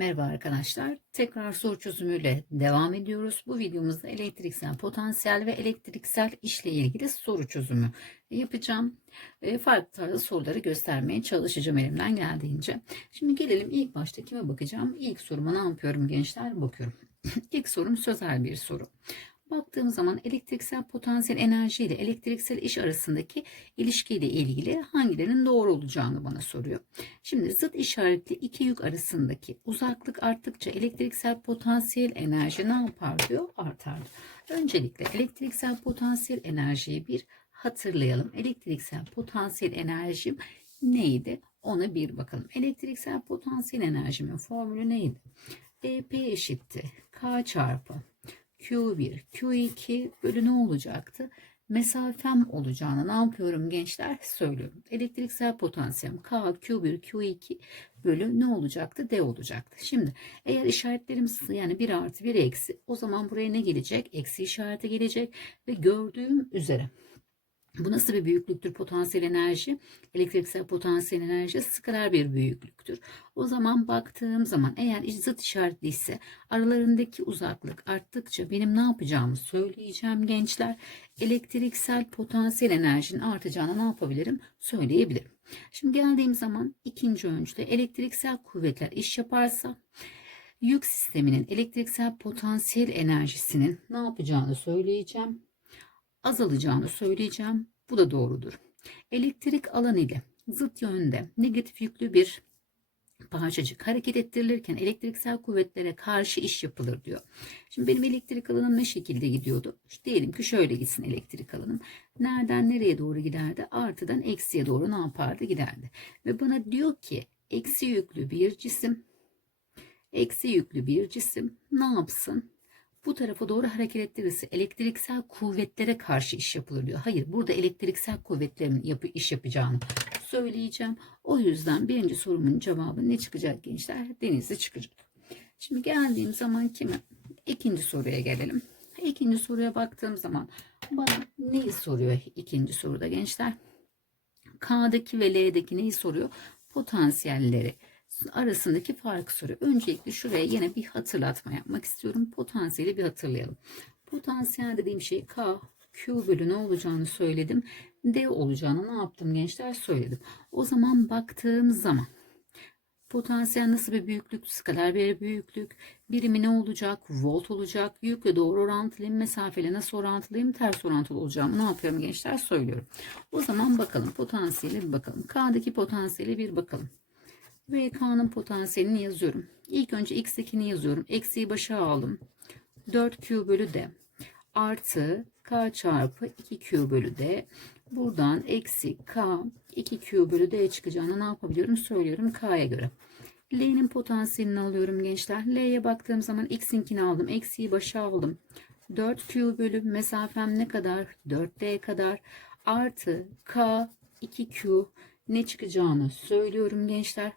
Merhaba arkadaşlar. Tekrar soru çözümüyle devam ediyoruz. Bu videomuzda elektriksel potansiyel ve elektriksel işle ilgili soru çözümü yapacağım. E, Farklı tarzda soruları göstermeye çalışacağım elimden geldiğince. Şimdi gelelim ilk başta kime bakacağım? İlk soruma ne yapıyorum gençler? Bakıyorum. İlk sorum sözel bir soru. Baktığım zaman elektriksel potansiyel enerji ile elektriksel iş arasındaki ilişkiyle ilgili hangilerinin doğru olacağını bana soruyor. Şimdi zıt işaretli iki yük arasındaki uzaklık arttıkça elektriksel potansiyel enerji ne yapar diyor? Artar. Öncelikle elektriksel potansiyel enerjiyi bir hatırlayalım. Elektriksel potansiyel enerjim neydi? Ona bir bakalım. Elektriksel potansiyel enerjimin formülü neydi? EP eşittir K çarpı Q1, Q2 bölü ne olacaktı? Mesafem olacağını ne yapıyorum gençler? Söylüyorum. Elektriksel potansiyel K, Q1, Q2 bölü ne olacaktı? D olacaktı. Şimdi eğer işaretlerimiz yani 1 artı 1 eksi o zaman buraya ne gelecek? Eksi işareti gelecek ve gördüğüm üzere bu nasıl bir büyüklüktür potansiyel enerji? Elektriksel potansiyel enerji skaler bir büyüklüktür. O zaman baktığım zaman eğer zıt işaretli ise aralarındaki uzaklık arttıkça benim ne yapacağımı söyleyeceğim gençler. Elektriksel potansiyel enerjinin artacağını ne yapabilirim? Söyleyebilirim. Şimdi geldiğim zaman ikinci ölçüde elektriksel kuvvetler iş yaparsa yük sisteminin elektriksel potansiyel enerjisinin ne yapacağını söyleyeceğim azalacağını söyleyeceğim. Bu da doğrudur. Elektrik alan ile zıt yönde negatif yüklü bir parçacık hareket ettirilirken elektriksel kuvvetlere karşı iş yapılır diyor. Şimdi benim elektrik alanım ne şekilde gidiyordu? İşte diyelim ki şöyle gitsin elektrik alanım. Nereden nereye doğru giderdi? Artıdan eksiye doğru ne yapardı? Giderdi. Ve bana diyor ki eksi yüklü bir cisim eksi yüklü bir cisim ne yapsın? Bu tarafa doğru hareket ettirirse elektriksel kuvvetlere karşı iş yapılır diyor. Hayır burada elektriksel kuvvetlerin yapı, iş yapacağını söyleyeceğim. O yüzden birinci sorumun cevabı ne çıkacak gençler? Denizli çıkacak. Şimdi geldiğim zaman kime? İkinci soruya gelelim. İkinci soruya baktığım zaman bana neyi soruyor ikinci soruda gençler? K'daki ve L'deki neyi soruyor? Potansiyelleri arasındaki farkı soruyor. Öncelikle şuraya yine bir hatırlatma yapmak istiyorum. Potansiyeli bir hatırlayalım. Potansiyel dediğim şey K, Q bölü ne olacağını söyledim. D olacağını ne yaptım gençler söyledim. O zaman baktığım zaman potansiyel nasıl bir büyüklük, skaler bir büyüklük, birimi ne olacak, volt olacak, yükle doğru orantılıyım, mesafeyle nasıl orantılıyım, ters orantılı olacağımı ne yapıyorum gençler söylüyorum. O zaman bakalım potansiyeli bir bakalım. K'daki potansiyeli bir bakalım. Ve K'nın potansiyelini yazıyorum. İlk önce x2'ni yazıyorum. Eksiği başa aldım. 4Q bölü D artı K çarpı 2Q bölü D. Buradan eksi K 2Q bölü D çıkacağını ne yapabiliyorum? Söylüyorum K'ya göre. L'nin potansiyelini alıyorum gençler. L'ye baktığım zaman x'inkini aldım. Eksiği başa aldım. 4Q bölü mesafem ne kadar? 4D kadar. Artı K 2Q ne çıkacağını söylüyorum gençler.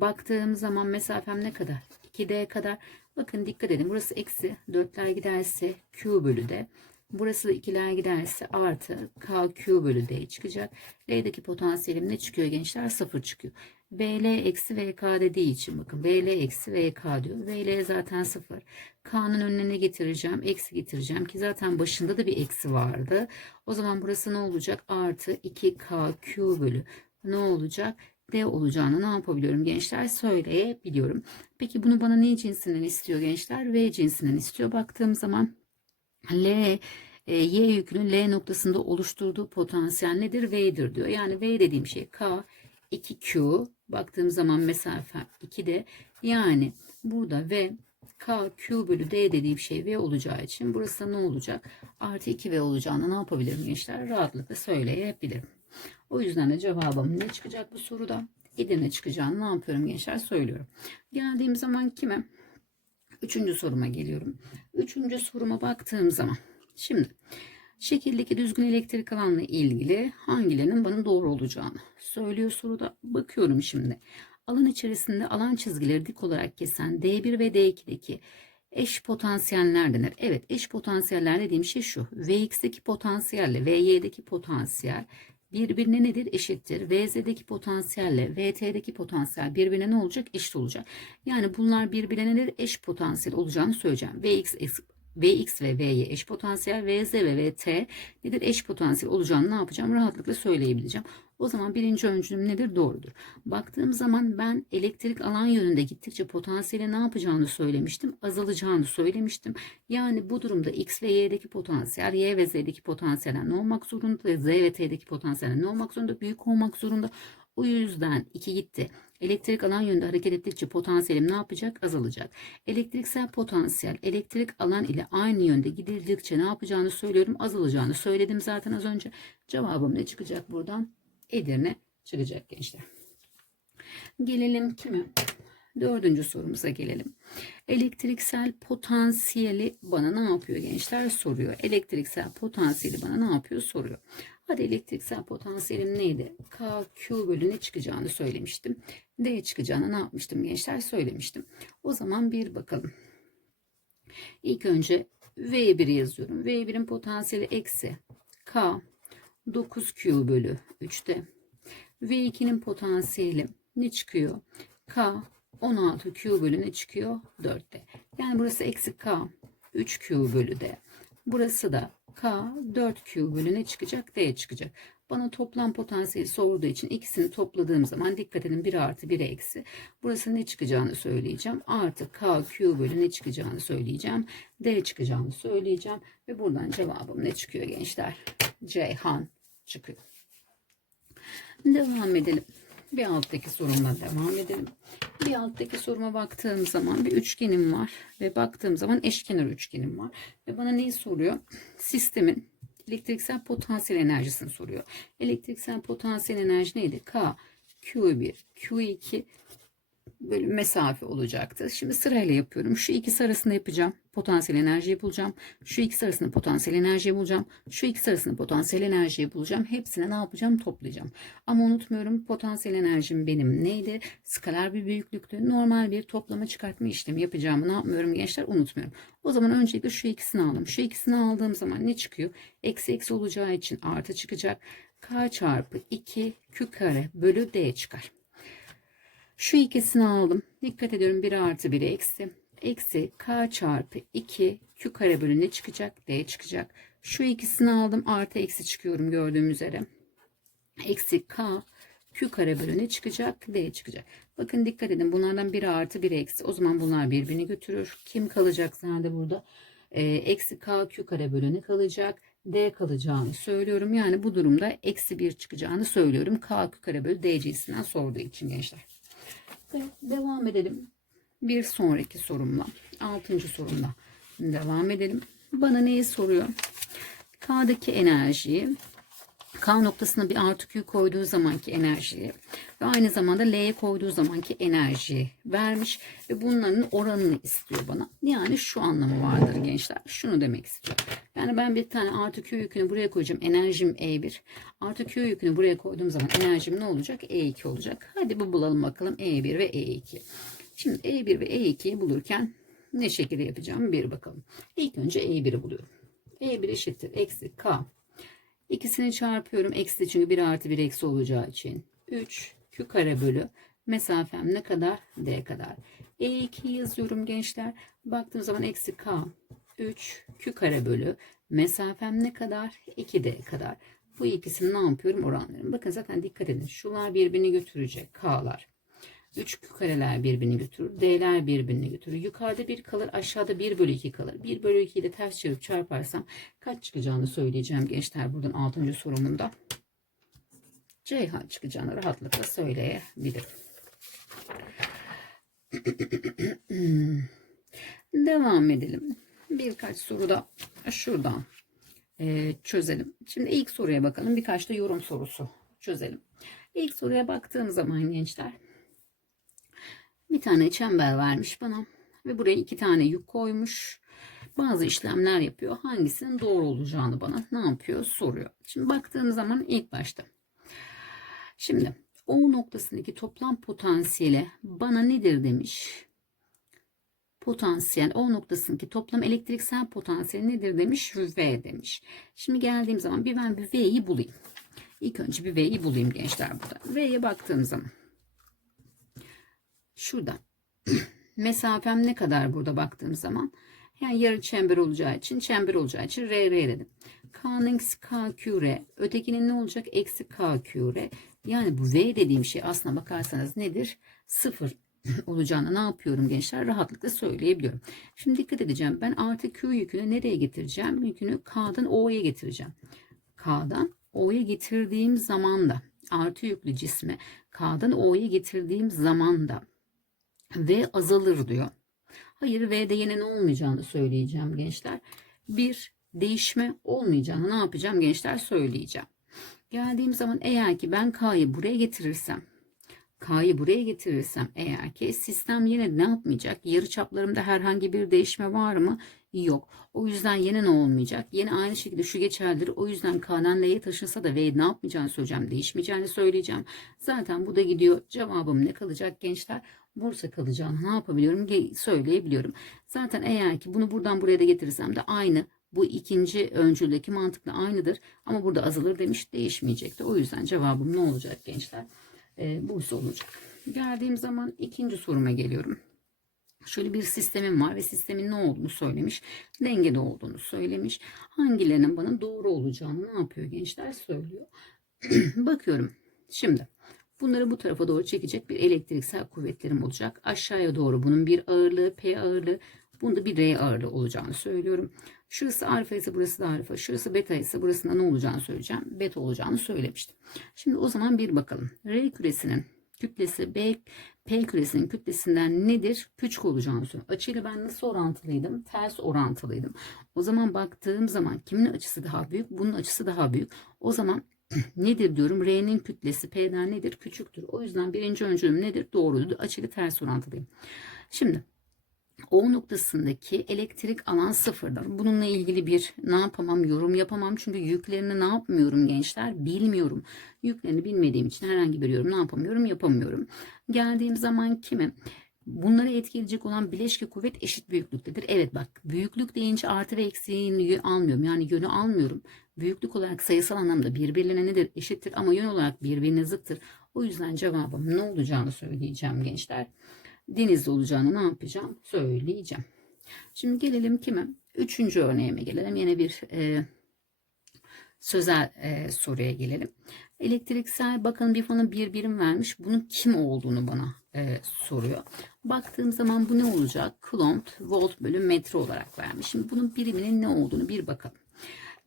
Baktığım zaman mesafem ne kadar? 2D kadar. Bakın dikkat edin. Burası eksi 4'ler giderse Q bölü D. Burası da 2'ler giderse artı KQ bölü D çıkacak. L'deki potansiyelim ne çıkıyor gençler? 0 çıkıyor. VL eksi VK dediği için bakın VL eksi VK diyor. VL zaten 0. K'nın önüne ne getireceğim? Eksi getireceğim ki zaten başında da bir eksi vardı. O zaman burası ne olacak? Artı 2KQ bölü ne olacak? D olacağını ne yapabiliyorum gençler söyleyebiliyorum. Peki bunu bana ne cinsinden istiyor gençler? V cinsinden istiyor. Baktığım zaman L e, Y yükünün L noktasında oluşturduğu potansiyel nedir? V'dir diyor. Yani V dediğim şey K 2Q baktığım zaman mesafe 2'de yani burada V K Q bölü D dediğim şey V olacağı için burası ne olacak? Artı 2V olacağını ne yapabilirim gençler? Rahatlıkla söyleyebilirim. O yüzden de cevabım ne çıkacak bu soruda? Edirne çıkacağını ne yapıyorum gençler söylüyorum. Geldiğim zaman kime? Üçüncü soruma geliyorum. Üçüncü soruma baktığım zaman. Şimdi şekildeki düzgün elektrik alanla ilgili hangilerinin bana doğru olacağını söylüyor soruda. Bakıyorum şimdi. Alan içerisinde alan çizgileri dik olarak kesen D1 ve D2'deki eş potansiyeller denir. Evet eş potansiyeller dediğim şey şu. Vx'deki potansiyelle Vy'deki potansiyel birbirine nedir? Eşittir. VZ'deki potansiyelle VT'deki potansiyel birbirine ne olacak? Eşit olacak. Yani bunlar birbirine nedir? Eş potansiyel olacağını söyleyeceğim. VX Vx ve V'ye eş potansiyel, Vz ve Vt nedir? Eş potansiyel olacağını ne yapacağım? Rahatlıkla söyleyebileceğim. O zaman birinci öncülüm nedir? Doğrudur. Baktığım zaman ben elektrik alan yönünde gittikçe potansiyeli ne yapacağını söylemiştim. Azalacağını söylemiştim. Yani bu durumda X ve Y'deki potansiyel, Y ve Z'deki potansiyeller ne olmak zorunda? Z ve T'deki potansiyeller ne olmak zorunda? Büyük olmak zorunda. O yüzden 2 gitti. Elektrik alan yönünde hareket ettikçe potansiyelim ne yapacak? Azalacak. Elektriksel potansiyel elektrik alan ile aynı yönde gidildikçe ne yapacağını söylüyorum. Azalacağını söyledim zaten az önce. Cevabım ne çıkacak buradan? Edirne çıkacak gençler. Gelelim kime? Dördüncü sorumuza gelelim. Elektriksel potansiyeli bana ne yapıyor gençler? Soruyor. Elektriksel potansiyeli bana ne yapıyor? Soruyor. Hadi elektriksel potansiyelim neydi? KQ bölü ne çıkacağını söylemiştim. D çıkacağını ne yapmıştım gençler? Söylemiştim. O zaman bir bakalım. İlk önce V1'i yazıyorum. V1'in potansiyeli eksi K 9Q bölü 3'te. V2'nin potansiyeli ne çıkıyor? K 16Q bölü ne çıkıyor? 4'te. Yani burası eksi K 3Q bölü D. Burası da K 4Q bölü ne çıkacak? D çıkacak. Bana toplam potansiyeli sorduğu için ikisini topladığım zaman dikkat edin 1 artı 1 eksi. Burası ne çıkacağını söyleyeceğim. Artı KQ bölü ne çıkacağını söyleyeceğim. D çıkacağını söyleyeceğim. Ve buradan cevabım ne çıkıyor gençler? Ceyhan çıkıyor. Devam edelim. Bir alttaki sorumla devam edelim. Bir alttaki soruma baktığım zaman bir üçgenim var ve baktığım zaman eşkenar üçgenim var. Ve bana neyi soruyor? Sistemin elektriksel potansiyel enerjisini soruyor. Elektriksel potansiyel enerji neydi? K, Q1, Q2 bölü mesafe olacaktı. Şimdi sırayla yapıyorum. Şu ikisi arasında yapacağım. Potansiyel enerjiyi bulacağım. Şu ikisi arasında potansiyel enerjiyi bulacağım. Şu ikisi arasında potansiyel enerjiyi bulacağım. Hepsine ne yapacağım? Toplayacağım. Ama unutmuyorum potansiyel enerjim benim neydi? Skaler bir büyüklüktü. Normal bir toplama çıkartma işlemi yapacağımı ne yapmıyorum gençler? Unutmuyorum. O zaman öncelikle şu ikisini aldım. Şu ikisini aldığım zaman ne çıkıyor? Eksi eksi olacağı için artı çıkacak. K çarpı 2 Q kare bölü D çıkar. Şu ikisini aldım. Dikkat ediyorum 1 artı 1 eksi. Eksi k çarpı 2 q kare bölü ne çıkacak? D çıkacak. Şu ikisini aldım. Artı eksi çıkıyorum gördüğüm üzere. Eksi k q kare bölü ne çıkacak? D çıkacak. Bakın dikkat edin bunlardan 1 artı 1 eksi. O zaman bunlar birbirini götürür. Kim kalacak nerede burada? Ee, eksi k q kare bölü ne kalacak? D kalacağını söylüyorum. Yani bu durumda eksi 1 çıkacağını söylüyorum. K kare bölü D cinsinden sorduğu için gençler. Evet, devam edelim. Bir sonraki sorumla. Altıncı sorumla devam edelim. Bana neyi soruyor? K'daki enerjiyi K noktasına bir artı Q koyduğu zamanki enerjiyi ve aynı zamanda L'ye koyduğu zamanki enerjiyi vermiş ve bunların oranını istiyor bana. Yani şu anlamı vardır gençler. Şunu demek istiyor. Yani ben bir tane artı Q yükünü buraya koyacağım. Enerjim E1. Artı Q yükünü buraya koyduğum zaman enerjim ne olacak? E2 olacak. Hadi bu bulalım bakalım E1 ve E2. Şimdi E1 ve E2'yi bulurken ne şekilde yapacağım bir bakalım. İlk önce E1'i buluyorum. E1 eşittir. Eksi K İkisini çarpıyorum. Eksi çünkü 1 artı 1 eksi olacağı için. 3 Q kare bölü mesafem ne kadar? D kadar. E2 yazıyorum gençler. Baktığım zaman eksi K 3 Q kare bölü mesafem ne kadar? 2D kadar. Bu ikisini ne yapıyorum? Oranlarım. Bakın zaten dikkat edin. Şular birbirini götürecek. K'lar. 3 kareler birbirini götürür. D'ler birbirini götürür. Yukarıda 1 kalır. Aşağıda 1 bölü 2 kalır. 1 bölü 2 ile ters çevirip çarparsam kaç çıkacağını söyleyeceğim gençler buradan 6. sorumunda. Ceyhan çıkacağını rahatlıkla söyleyebilirim. Devam edelim. Birkaç soru da şuradan e, çözelim. Şimdi ilk soruya bakalım. Birkaç da yorum sorusu çözelim. İlk soruya baktığım zaman gençler bir tane çember vermiş bana ve buraya iki tane yük koymuş. Bazı işlemler yapıyor. Hangisinin doğru olacağını bana ne yapıyor soruyor. Şimdi baktığım zaman ilk başta. Şimdi O noktasındaki toplam potansiyeli bana nedir demiş. Potansiyel O noktasındaki toplam elektriksel potansiyel nedir demiş. V demiş. Şimdi geldiğim zaman bir ben bir V'yi bulayım. İlk önce bir V'yi bulayım gençler burada. V'ye baktığım zaman. Şurada. Mesafem ne kadar burada baktığım zaman. Yani yarı çember olacağı için çember olacağı için R R dedim. K'nın eksi K Q R. Ötekinin ne olacak? Eksi K Q R. Yani bu V dediğim şey aslına bakarsanız nedir? Sıfır olacağını ne yapıyorum gençler? Rahatlıkla söyleyebiliyorum. Şimdi dikkat edeceğim. Ben artı Q yükünü nereye getireceğim? Yükünü K'dan O'ya getireceğim. K'dan O'ya getirdiğim zaman da artı yüklü cisme K'dan O'ya getirdiğim zaman da V azalır diyor. Hayır V'de yine ne olmayacağını söyleyeceğim gençler. Bir değişme olmayacağını ne yapacağım gençler söyleyeceğim. Geldiğim zaman eğer ki ben K'yı buraya getirirsem K'yı buraya getirirsem eğer ki sistem yine ne yapmayacak? Yarı çaplarımda herhangi bir değişme var mı? Yok. O yüzden yine ne olmayacak? Yine aynı şekilde şu geçerlidir. O yüzden K'dan L'ye taşınsa da V ne yapmayacağını söyleyeceğim. Değişmeyeceğini söyleyeceğim. Zaten bu da gidiyor. Cevabım ne kalacak gençler? Bursa kalacağını ne yapabiliyorum? Söyleyebiliyorum. Zaten eğer ki bunu buradan buraya da getirirsem de aynı. Bu ikinci öncüldeki mantıkla aynıdır. Ama burada azalır demiş değişmeyecekti. O yüzden cevabım ne olacak gençler? e, Bursa olacak. Geldiğim zaman ikinci soruma geliyorum. Şöyle bir sistemim var ve sistemin ne olduğunu söylemiş. Dengede olduğunu söylemiş. Hangilerinin bana doğru olacağını ne yapıyor gençler söylüyor. Bakıyorum. Şimdi bunları bu tarafa doğru çekecek bir elektriksel kuvvetlerim olacak. Aşağıya doğru bunun bir ağırlığı P ağırlığı bunda bir R ağırlığı olacağını söylüyorum. Şurası alfa ise burası da alfa. Şurası beta ise burasında ne olacağını söyleyeceğim. Beta olacağını söylemiştim. Şimdi o zaman bir bakalım. R küresinin kütlesi B, P küresinin kütlesinden nedir? Küçük olacağını söylüyorum. Açıyla ben nasıl orantılıydım? Ters orantılıydım. O zaman baktığım zaman kimin açısı daha büyük? Bunun açısı daha büyük. O zaman nedir diyorum? R'nin kütlesi P'den nedir? Küçüktür. O yüzden birinci öncülüm nedir? Doğrudur. Açıyla ters orantılıyım. Şimdi o noktasındaki elektrik alan sıfırdır. Bununla ilgili bir ne yapamam yorum yapamam. Çünkü yüklerini ne yapmıyorum gençler bilmiyorum. Yüklerini bilmediğim için herhangi bir yorum ne yapamıyorum yapamıyorum. Geldiğim zaman kimi? Bunları etkileyecek olan bileşke kuvvet eşit büyüklüktedir. Evet bak büyüklük deyince artı ve eksiğini almıyorum. Yani yönü almıyorum. Büyüklük olarak sayısal anlamda birbirine nedir? Eşittir ama yön olarak birbirine zıttır. O yüzden cevabım ne olacağını söyleyeceğim gençler denizli olacağını ne yapacağım söyleyeceğim. Şimdi gelelim kime? Üçüncü örneğime gelelim. Yine bir e, sözel e, soruya gelelim. Elektriksel bakın bir fanı bir birim vermiş. Bunun kim olduğunu bana e, soruyor. Baktığım zaman bu ne olacak? Coulomb volt bölü metre olarak vermiş. Şimdi bunun biriminin ne olduğunu bir bakalım.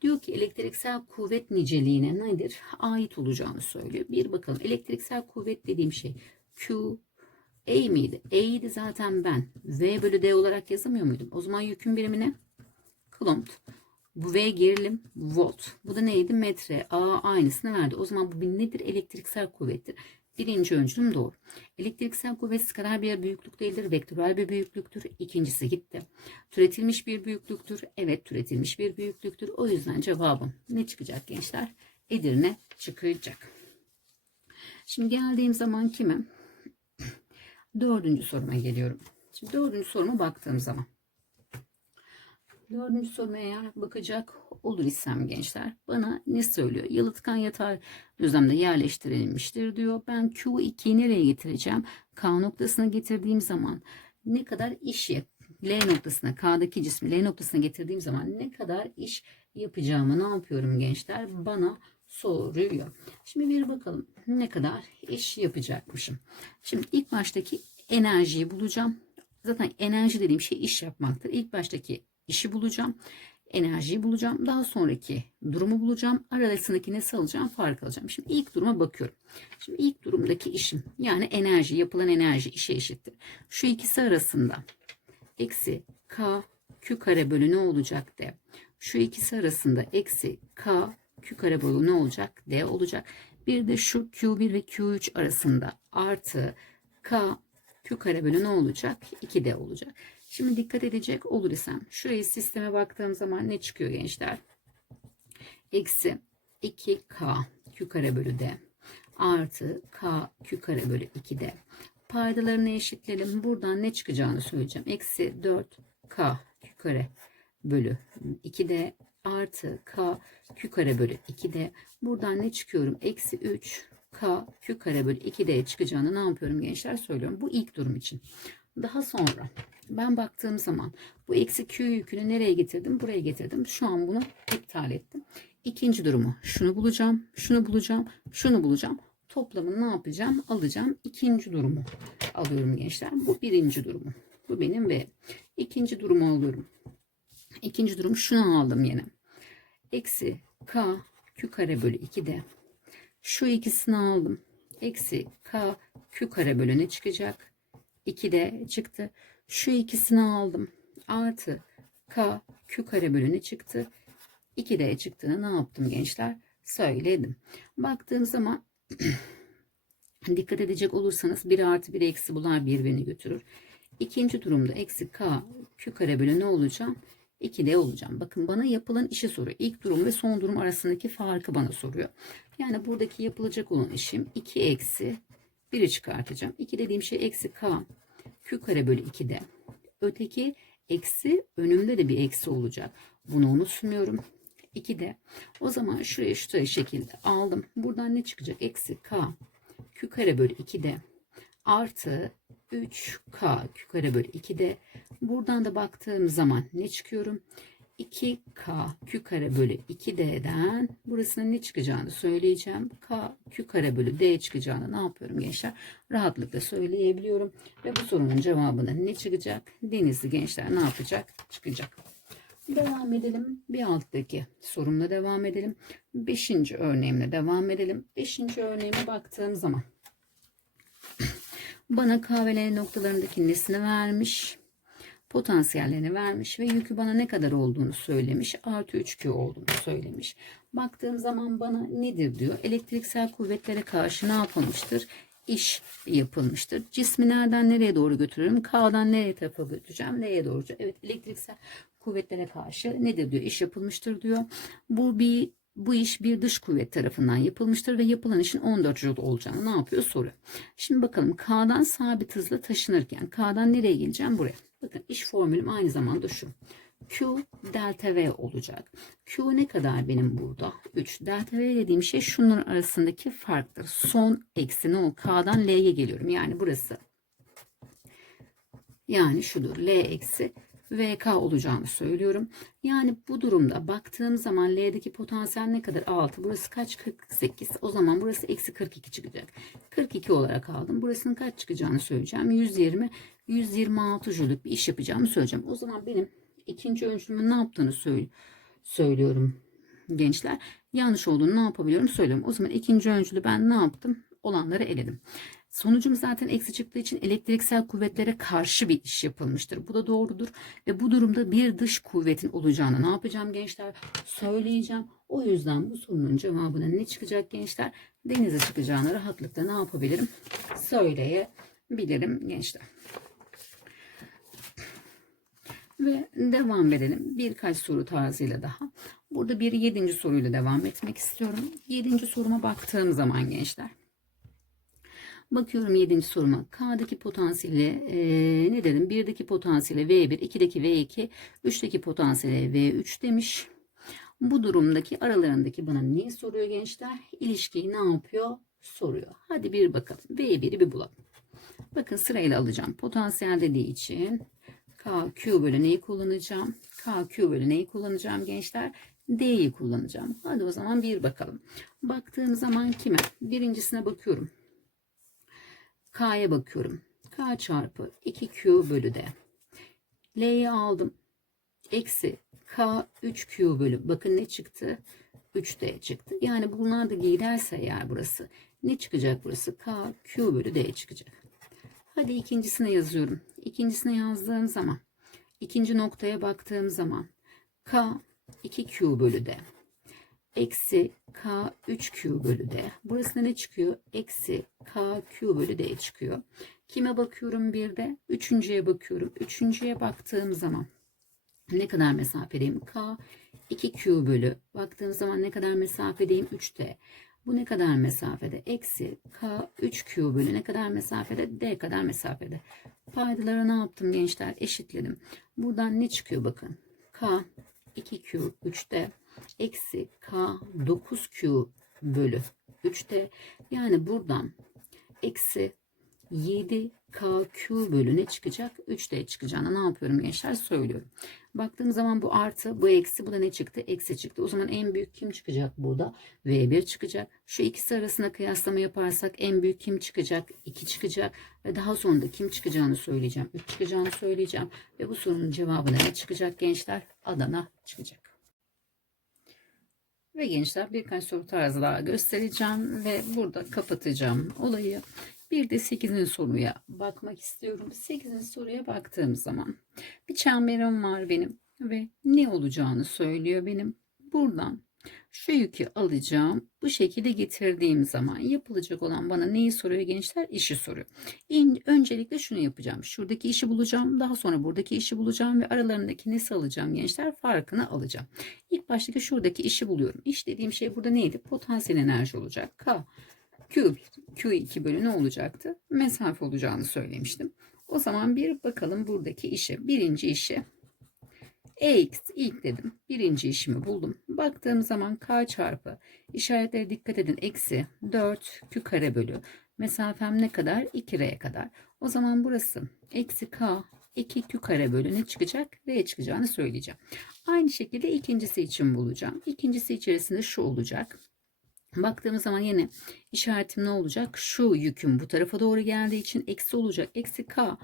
Diyor ki elektriksel kuvvet niceliğine nedir? Ait olacağını söylüyor. Bir bakalım. Elektriksel kuvvet dediğim şey Q E miydi? E'ydi zaten ben. V bölü D olarak yazamıyor muydum? O zaman yükün birimi ne? Coulomb. Bu V gerilim volt. Bu da neydi? Metre. A aynısını verdi. O zaman bu nedir? Elektriksel kuvvettir. Birinci öncülüm doğru. Elektriksel kuvvet skalar bir büyüklük değildir. Vektörel bir büyüklüktür. İkincisi gitti. Türetilmiş bir büyüklüktür. Evet türetilmiş bir büyüklüktür. O yüzden cevabım ne çıkacak gençler? Edirne çıkacak. Şimdi geldiğim zaman kime? Dördüncü soruma geliyorum. Şimdi dördüncü soruma baktığım zaman. Dördüncü soruma eğer bakacak olur isem gençler bana ne söylüyor? Yalıtkan yatay düzlemde yerleştirilmiştir diyor. Ben Q2'yi nereye getireceğim? K noktasına getirdiğim zaman ne kadar iş yap L noktasına K'daki cismi L noktasına getirdiğim zaman ne kadar iş yapacağımı ne yapıyorum gençler? Bana soruyor. Şimdi bir bakalım ne kadar iş yapacakmışım. Şimdi ilk baştaki enerjiyi bulacağım. Zaten enerji dediğim şey iş yapmaktır. İlk baştaki işi bulacağım. Enerjiyi bulacağım. Daha sonraki durumu bulacağım. Arasındaki ne alacağım? Fark alacağım. Şimdi ilk duruma bakıyorum. Şimdi ilk durumdaki işim yani enerji, yapılan enerji işe eşittir. Şu ikisi arasında eksi k q kare bölü ne olacak de. Şu ikisi arasında eksi k q kare bölü ne olacak? D olacak. Bir de şu Q1 ve Q3 arasında artı K Q kare bölü ne olacak? 2D olacak. Şimdi dikkat edecek olur isem şurayı sisteme baktığım zaman ne çıkıyor gençler? Eksi 2K Q kare bölü D artı K Q kare bölü 2D. Paydalarını eşitleyelim. Buradan ne çıkacağını söyleyeceğim. Eksi 4K Q kare bölü 2D artı k q kare bölü 2d. Buradan ne çıkıyorum? Eksi 3 k q kare bölü 2d çıkacağını ne yapıyorum gençler söylüyorum. Bu ilk durum için. Daha sonra ben baktığım zaman bu eksi q yükünü nereye getirdim? Buraya getirdim. Şu an bunu iptal ettim. İkinci durumu şunu bulacağım, şunu bulacağım, şunu bulacağım. Toplamını ne yapacağım? Alacağım. İkinci durumu alıyorum gençler. Bu birinci durumu. Bu benim ve ikinci durumu alıyorum. İkinci durum şunu aldım yine. Eksi k q kare bölü 2'de. Şu ikisini aldım. Eksi k q kare bölü ne çıkacak? 2'de çıktı. Şu ikisini aldım. Artı k q kare bölü ne çıktı? 2D çıktığını ne yaptım gençler? Söyledim. Baktığım zaman dikkat edecek olursanız 1 artı 1 eksi bunlar birbirini götürür. İkinci durumda eksi k q kare bölü ne olacağım? 2D olacağım. Bakın bana yapılan işi soruyor. İlk durum ve son durum arasındaki farkı bana soruyor. Yani buradaki yapılacak olan işim 2 eksi 1'i çıkartacağım. 2 dediğim şey eksi k q kare bölü 2D. Öteki eksi önümde de bir eksi olacak. Bunu unutmuyorum. 2'de. O zaman şuraya şu şekilde aldım. Buradan ne çıkacak? Eksi k q kare bölü 2'de artı 3k q kare bölü 2'de. Buradan da baktığım zaman ne çıkıyorum? 2k q kare bölü 2d'den burasının ne çıkacağını söyleyeceğim. k q kare bölü d çıkacağını ne yapıyorum gençler? Rahatlıkla söyleyebiliyorum. Ve bu sorunun cevabında ne çıkacak? Denizli gençler ne yapacak? Çıkacak. Devam edelim. Bir alttaki sorumla devam edelim. Beşinci örneğimle devam edeğim. Beşinci örneğime baktığım zaman bana K ve L noktalarındaki nesini vermiş. Potansiyellerini vermiş ve yükü bana ne kadar olduğunu söylemiş. Artı 3Q olduğunu söylemiş. Baktığım zaman bana nedir diyor. Elektriksel kuvvetlere karşı ne yapılmıştır? iş yapılmıştır. Cismi nereden nereye doğru götürürüm? K'dan nereye tarafa götüreceğim? Nereye doğru? Evet elektriksel kuvvetlere karşı nedir diyor? İş yapılmıştır diyor. Bu bir bu iş bir dış kuvvet tarafından yapılmıştır ve yapılan işin 14 joule olacağını ne yapıyor soruyor. Şimdi bakalım K'dan sabit hızla taşınırken K'dan nereye geleceğim? Buraya. Bakın iş formülüm aynı zamanda şu. Q delta V olacak. Q ne kadar benim burada? 3. Delta V dediğim şey şunların arasındaki farktır. Son eksi ne o? K'dan L'ye geliyorum. Yani burası. Yani şudur. L eksi VK olacağını söylüyorum. Yani bu durumda baktığım zaman L'deki potansiyel ne kadar? 6. Burası kaç? 48. O zaman burası eksi 42 çıkacak. 42 olarak aldım. Burasının kaç çıkacağını söyleyeceğim. 120, 126 jülük bir iş yapacağımı söyleyeceğim. O zaman benim ikinci ölçümün ne yaptığını söylüyorum gençler. Yanlış olduğunu ne yapabiliyorum söylüyorum. O zaman ikinci öncülü ben ne yaptım? Olanları eledim. Sonucum zaten eksi çıktığı için elektriksel kuvvetlere karşı bir iş yapılmıştır. Bu da doğrudur. Ve bu durumda bir dış kuvvetin olacağını ne yapacağım gençler? Söyleyeceğim. O yüzden bu sorunun cevabına ne çıkacak gençler? Denize çıkacağını rahatlıkla ne yapabilirim? Söyleyebilirim gençler. Ve devam edelim. Birkaç soru tarzıyla daha. Burada bir yedinci soruyla devam etmek istiyorum. Yedinci soruma baktığım zaman gençler. Bakıyorum 7. soruma. K'daki potansiyeli e, ne dedim? 1'deki potansiyeli V1, 2'deki V2, 3'teki potansiyeli V3 demiş. Bu durumdaki aralarındaki bana neyi soruyor gençler? İlişkiyi ne yapıyor? Soruyor. Hadi bir bakalım. V1'i bir bulalım. Bakın sırayla alacağım. Potansiyel dediği için KQ bölü neyi kullanacağım? KQ bölü neyi kullanacağım gençler? D'yi kullanacağım. Hadi o zaman bir bakalım. Baktığım zaman kime? Birincisine bakıyorum. K'ya bakıyorum. K çarpı 2Q bölü D. L'yi aldım. Eksi K 3Q bölü. Bakın ne çıktı? 3D çıktı. Yani bunlar da giderse eğer burası. Ne çıkacak burası? K Q bölü D çıkacak. Hadi ikincisine yazıyorum. İkincisine yazdığım zaman. ikinci noktaya baktığım zaman. K 2Q bölü D eksi k 3q bölü d. Burası ne çıkıyor? Eksi k q bölü d çıkıyor. Kime bakıyorum bir de? Üçüncüye bakıyorum. Üçüncüye baktığım zaman ne kadar mesafedeyim? K 2q bölü. Baktığım zaman ne kadar mesafedeyim? 3d. Bu ne kadar mesafede? Eksi k 3q bölü ne kadar mesafede? D kadar mesafede. Paydaları ne yaptım gençler? Eşitledim. Buradan ne çıkıyor bakın. K 2Q 3'te eksi K 9Q bölü 3'te yani buradan eksi 7 KQ bölü ne çıkacak? 3D çıkacağını ne yapıyorum gençler? Söylüyorum. Baktığım zaman bu artı, bu eksi, bu da ne çıktı? Eksi çıktı. O zaman en büyük kim çıkacak burada? V1 çıkacak. Şu ikisi arasında kıyaslama yaparsak en büyük kim çıkacak? 2 çıkacak. Ve daha sonra da kim çıkacağını söyleyeceğim. 3 çıkacağını söyleyeceğim. Ve bu sorunun cevabı ne çıkacak gençler? Adana çıkacak. Ve gençler birkaç soru tarzı daha göstereceğim ve burada kapatacağım olayı. Bir de 8. soruya bakmak istiyorum. 8. soruya baktığım zaman bir çemberim var benim ve ne olacağını söylüyor benim. Buradan şu yükü alacağım. Bu şekilde getirdiğim zaman yapılacak olan bana neyi soruyor gençler? İşi soruyor. İn, öncelikle şunu yapacağım. Şuradaki işi bulacağım. Daha sonra buradaki işi bulacağım ve aralarındaki nesi alacağım gençler? Farkını alacağım. İlk baştaki şuradaki işi buluyorum. İş dediğim şey burada neydi? Potansiyel enerji olacak. K. Q1, Q2 bölü ne olacaktı? Mesafe olacağını söylemiştim. O zaman bir bakalım buradaki işe. Birinci işe EX ilk dedim. Birinci işimi buldum. Baktığım zaman K çarpı işaretlere dikkat edin. Eksi 4 Q kare bölü. Mesafem ne kadar? 2R'ye kadar. O zaman burası eksi K 2 Q kare bölü ne çıkacak? R çıkacağını söyleyeceğim. Aynı şekilde ikincisi için bulacağım. İkincisi içerisinde şu olacak. Baktığımız zaman yine işaretim ne olacak? Şu yüküm bu tarafa doğru geldiği için eksi olacak. Eksi K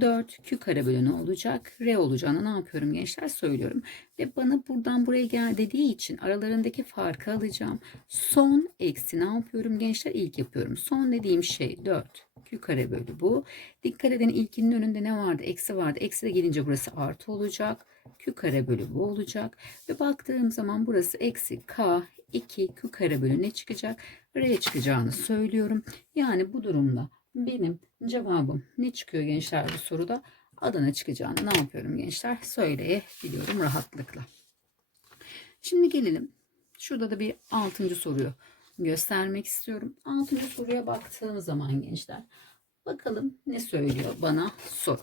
4 Q kare bölü olacak? R olacağını ne yapıyorum gençler? Söylüyorum. Ve bana buradan buraya gel dediği için aralarındaki farkı alacağım. Son eksi ne yapıyorum gençler? İlk yapıyorum. Son dediğim şey 4 Q kare bölü bu. Dikkat edin ilkinin önünde ne vardı? Eksi vardı. Eksi de gelince burası artı olacak. Q kare bölü bu olacak. Ve baktığım zaman burası eksi K 2 Q kare bölü ne çıkacak? R çıkacağını söylüyorum. Yani bu durumda benim cevabım ne çıkıyor gençler bu soruda? Adana çıkacağını ne yapıyorum gençler? Söyleyebiliyorum rahatlıkla. Şimdi gelelim. Şurada da bir altıncı soruyu göstermek istiyorum. Altıncı soruya baktığım zaman gençler bakalım ne söylüyor bana soru.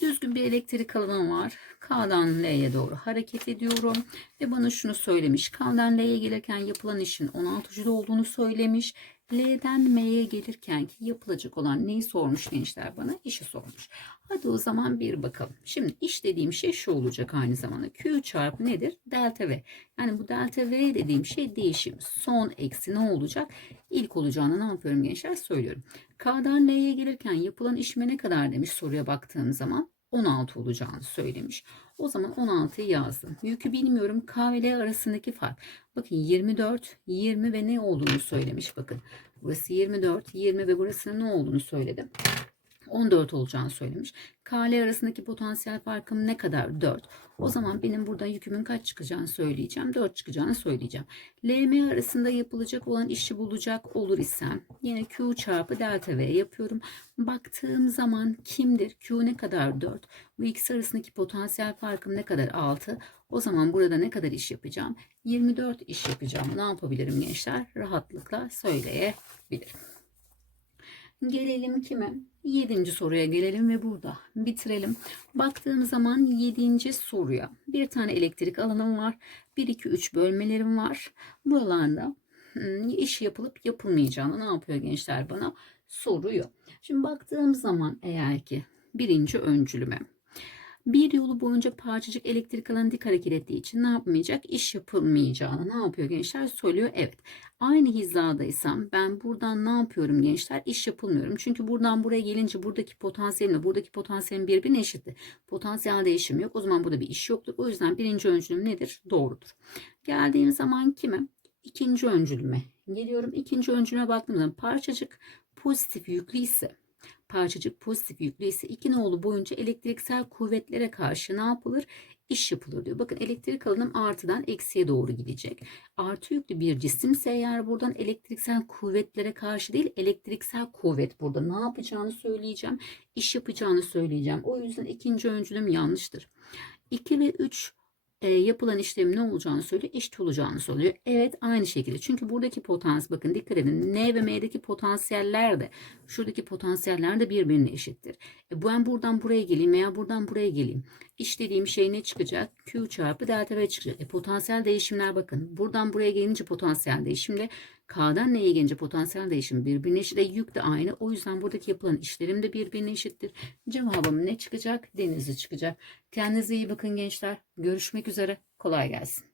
Düzgün bir elektrik alanım var. K'dan L'ye doğru hareket ediyorum. Ve bana şunu söylemiş. K'dan L'ye gelirken yapılan işin 16 Joule olduğunu söylemiş. L'den M'ye gelirken ki yapılacak olan neyi sormuş gençler bana? İşi sormuş. Hadi o zaman bir bakalım. Şimdi iş dediğim şey şu olacak aynı zamanda. Q çarpı nedir? Delta V. Yani bu delta V dediğim şey değişim. Son eksi ne olacak? İlk olacağını ne yapıyorum gençler? Söylüyorum. K'dan L'ye gelirken yapılan işime ne kadar demiş soruya baktığım zaman 16 olacağını söylemiş. O zaman 16'yı yazdım. Yükü bilmiyorum. K ve L arasındaki fark. Bakın 24, 20 ve ne olduğunu söylemiş. Bakın burası 24, 20 ve burasının ne olduğunu söyledim. 14 olacağını söylemiş. KL arasındaki potansiyel farkım ne kadar? 4. O zaman benim burada yükümün kaç çıkacağını söyleyeceğim. 4 çıkacağını söyleyeceğim. LM arasında yapılacak olan işi bulacak olur isem yine Q çarpı delta V yapıyorum. Baktığım zaman kimdir? Q ne kadar? 4. Bu ikisi arasındaki potansiyel farkım ne kadar? 6. O zaman burada ne kadar iş yapacağım? 24 iş yapacağım. Ne yapabilirim gençler? Rahatlıkla söyleyebilirim. Gelelim kime? Yedinci soruya gelelim ve burada bitirelim. Baktığım zaman yedinci soruya bir tane elektrik alanım var. 1, 2, 3 bölmelerim var. Buralarda hmm, iş yapılıp yapılmayacağını ne yapıyor gençler bana soruyor. Şimdi baktığım zaman eğer ki birinci öncülüme bir yolu boyunca parçacık elektrik alanı dik hareket ettiği için ne yapmayacak? İş yapılmayacağını ne yapıyor gençler? Söylüyor. Evet. Aynı hizadaysam ben buradan ne yapıyorum gençler? İş yapılmıyorum. Çünkü buradan buraya gelince buradaki potansiyelimle buradaki potansiyelin birbirine eşitti. Potansiyel değişim yok. O zaman burada bir iş yoktur. O yüzden birinci öncülüm nedir? Doğrudur. Geldiğim zaman kime? İkinci öncülüme geliyorum. İkinci öncülüme baktığım parçacık pozitif yüklü ise parçacık pozitif yüklü ise iki nolu boyunca elektriksel kuvvetlere karşı ne yapılır? İş yapılır diyor. Bakın elektrik alanım artıdan eksiye doğru gidecek. Artı yüklü bir cisimse eğer buradan elektriksel kuvvetlere karşı değil elektriksel kuvvet burada ne yapacağını söyleyeceğim. İş yapacağını söyleyeceğim. O yüzden ikinci öncülüm yanlıştır. 2 ve 3 e, yapılan işlemin ne olacağını söylüyor? Eşit olacağını söylüyor. Evet aynı şekilde. Çünkü buradaki potansiyel bakın dikkat edin. N ve M'deki potansiyeller de şuradaki potansiyeller de birbirine eşittir. E, ben buradan buraya geleyim veya buradan buraya geleyim. İş dediğim şey ne çıkacak? Q çarpı delta V çıkacak. E, potansiyel değişimler bakın. Buradan buraya gelince potansiyel değişimle K'dan N'ye gelince potansiyel değişim birbirine eşit. E, yük de aynı. O yüzden buradaki yapılan işlerim de birbirine eşittir. Cevabım ne çıkacak? Denizli çıkacak. Kendinize iyi bakın gençler. Görüşmek üzere. Kolay gelsin.